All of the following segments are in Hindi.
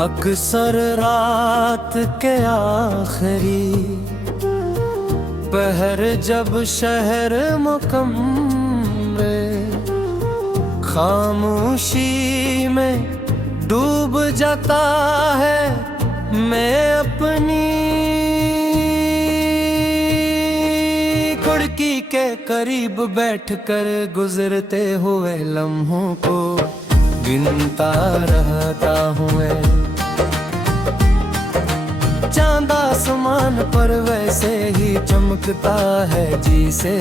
अक्सर रात के आखिरी पहर जब शहर मुकम्मे खामोशी में डूब जाता है, मैं अपनी खिड़की के करीब बैठकर गुजरते हुए लम्हों को गिनता रहता हूँ। चांद आसमान पर वैसे ही चमकता है, जिसे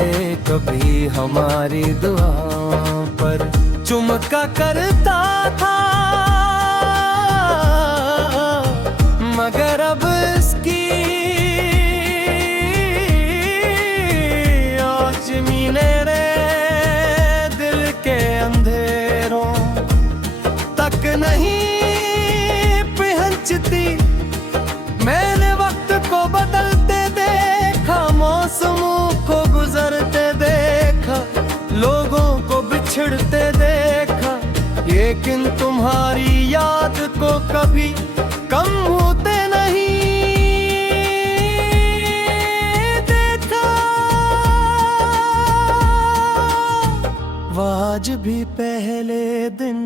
कभी हमारी दुआओं पर चुमका करता था, मगर अब इसकी रोशनी ने दिल के अंधेरों तक नहीं पहुंचती। मैंने वक्त को बदलते देखा, मौसमों को गुजरते देखा, लोगों को बिछड़ते देखा, लेकिन तुम्हारी याद को कभी कम होते नहीं देखा। वो आज भी पहले दिन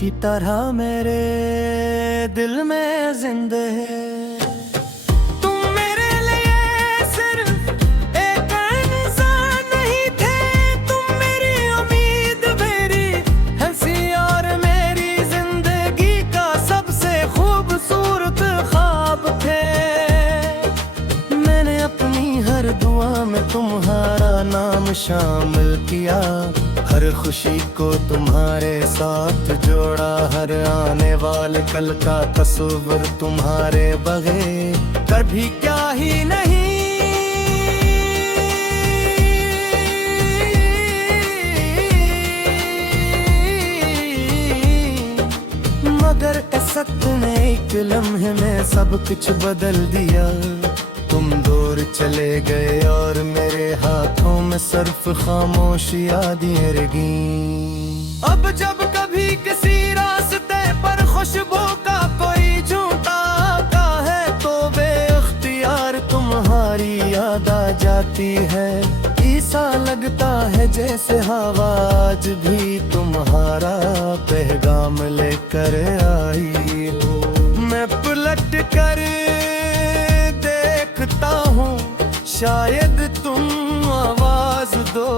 की तरह मेरे दिल में जिंदा है। दुआ में तुम्हारा नाम शामिल किया, हर खुशी को तुम्हारे साथ जोड़ा, हर आने वाले कल का तस्वीर तुम्हारे बगैर कभी क्या ही नहीं। मगर कसक ने एक लम्हे में सब कुछ बदल दिया। तुम दूर चले गए और मेरे हाथों में सिर्फ खामोशियां दिएगी। अब जब कभी किसी रास्ते पर खुशबू का कोई झूठा आता है, तो बेअख्तियार तुम्हारी याद आ जाती है। ऐसा लगता है जैसे हवा आज भी तुम्हारा पैगाम लेकर आई हो। मैं पलट कर देखता हूँ, शायद तुम आवाज दो,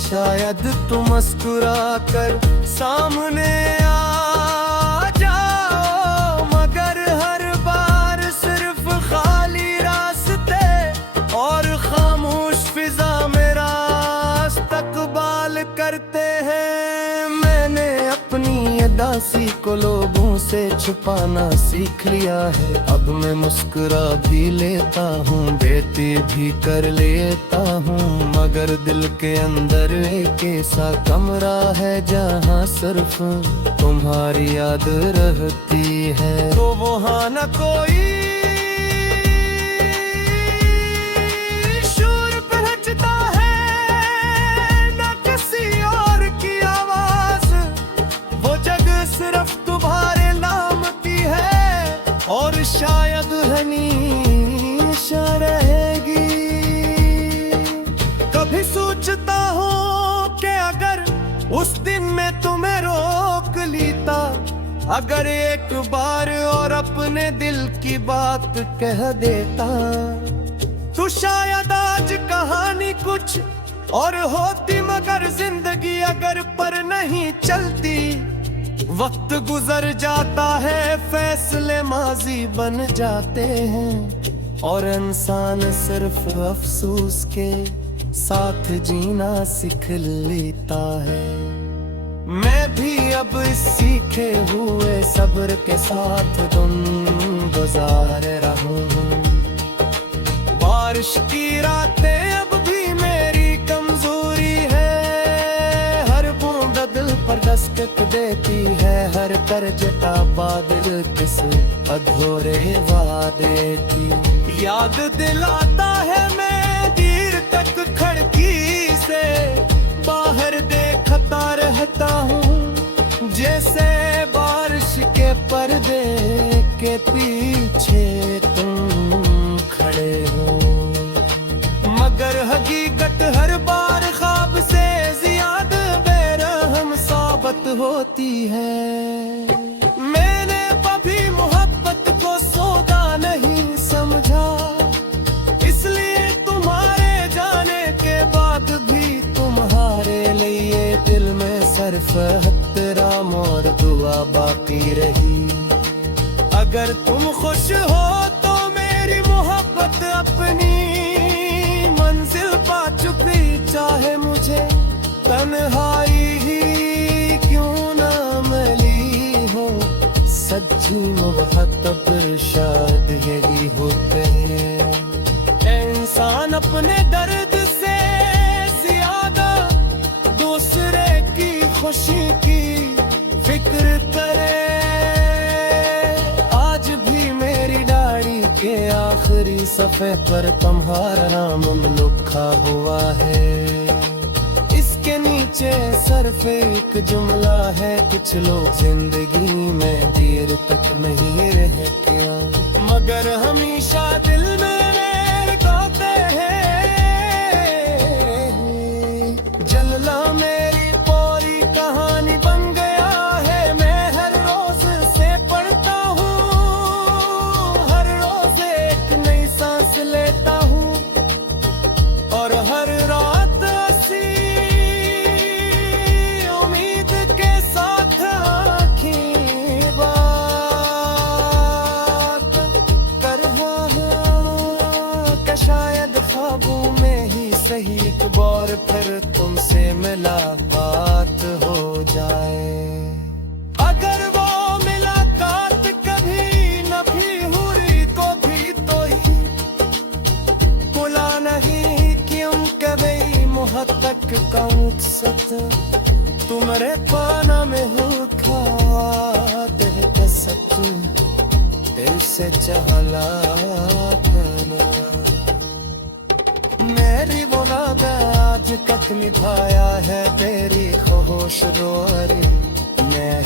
शायद तुम मुस्कुरा कर सामने आ जाओ, मगर हर बार सिर्फ खाली रास्ते और खामोश फिजा मेरा इस्तकबाल करते हैं। मैंने अपनी उदासी को लोगों से छुपाना सीख लिया है, अब मैं मुस्कुरा भी लेता हूँ, बेटी भी कर लेता हूँ, मगर दिल के अंदर एक ऐसा कमरा है जहाँ सिर्फ तुम्हारी याद रहती है। तो वहाँ न कोई शोर पहुँचता है, न किसी और की आवाज, वो जगह सिर्फ तुम्हारे नाम की है और शायद हमेशा रहेगी। कभी सोचता हूँ कि अगर उस दिन मैं तुम्हें रोक लेता, अगर एक बार और अपने दिल की बात कह देता, तो शायद आज कहानी कुछ और होती, मगर जिंदगी अगर पर नहीं चलती। वक्त गुजर जाता है, फैसले माजी बन जाते हैं, और इंसान सिर्फ अफसोस के साथ जीना सीख लेता है। मैं भी अब इस सीखे हुए सब्र के साथ दिन गुजार रहा हूँ। बारिश की रातें अब भी मेरी कमजोरी है, हर बूंद दिल पर दस्तक देती है, हर करजता बादल किस अधूरे वादे की याद दिलाता है। मैं देर तक खिड़की से बाहर देखता रहता हूँ, जैसे बारिश के के पर्दे के पीछे तुम खड़े हो, मगर हकीकत हर बार ख्वाब से ज्यादा बेरहम साबित होती है। मैंने कभी मोहब्बत को सौदा नहीं समझा, इसलिए तुम्हारे जाने के बाद भी तुम्हारे लिए दिल में सिर्फ एहतराम और दुआ बाकी रही। अगर तुम खुश हो तो मेरी मोहब्बत अपनी मंजिल पा चुकी, चाहे मुझे तन्हाई ही क्यों ना मिली हो। सच्ची मोहब्बत शायद यही होते हैं, इंसान अपने दर्द से ज्यादा दूसरे की खुशी की फिक्र करे। आज भी मेरी डायरी के आखिरी सफ़े पर तुम्हारा नाम लिखा हुआ है। इसके नीचे सिर्फ एक जुमला है, कुछ लोग जिंदगी में देर तक नहीं रह गया, मगर हमेशा दिल में गाते हैं। जलला मेरी पूरी कहानी बन गया है, मैं हर रोज से पढ़ता हूँ, हर रोज एक नई सांस लेता हूँ, और हर रात ऐसी उम्मीद के साथ आँखें बात कर रहा हूँ कि शायद ख्वाबों में ही सही एक बार फिर तुमसे मुलाकात हो जाए। अगर वो मुलाकात कभी न भी हुई तो भी तो ही बुला नहीं, क्यों कभी मोहब्बत का मकसद तुम्हारे पाना में हो खाते के सच दिल से चहला करना। मेरी मुराद आज तक निभाया है तेरी ख्वाहिश रोरी, मैं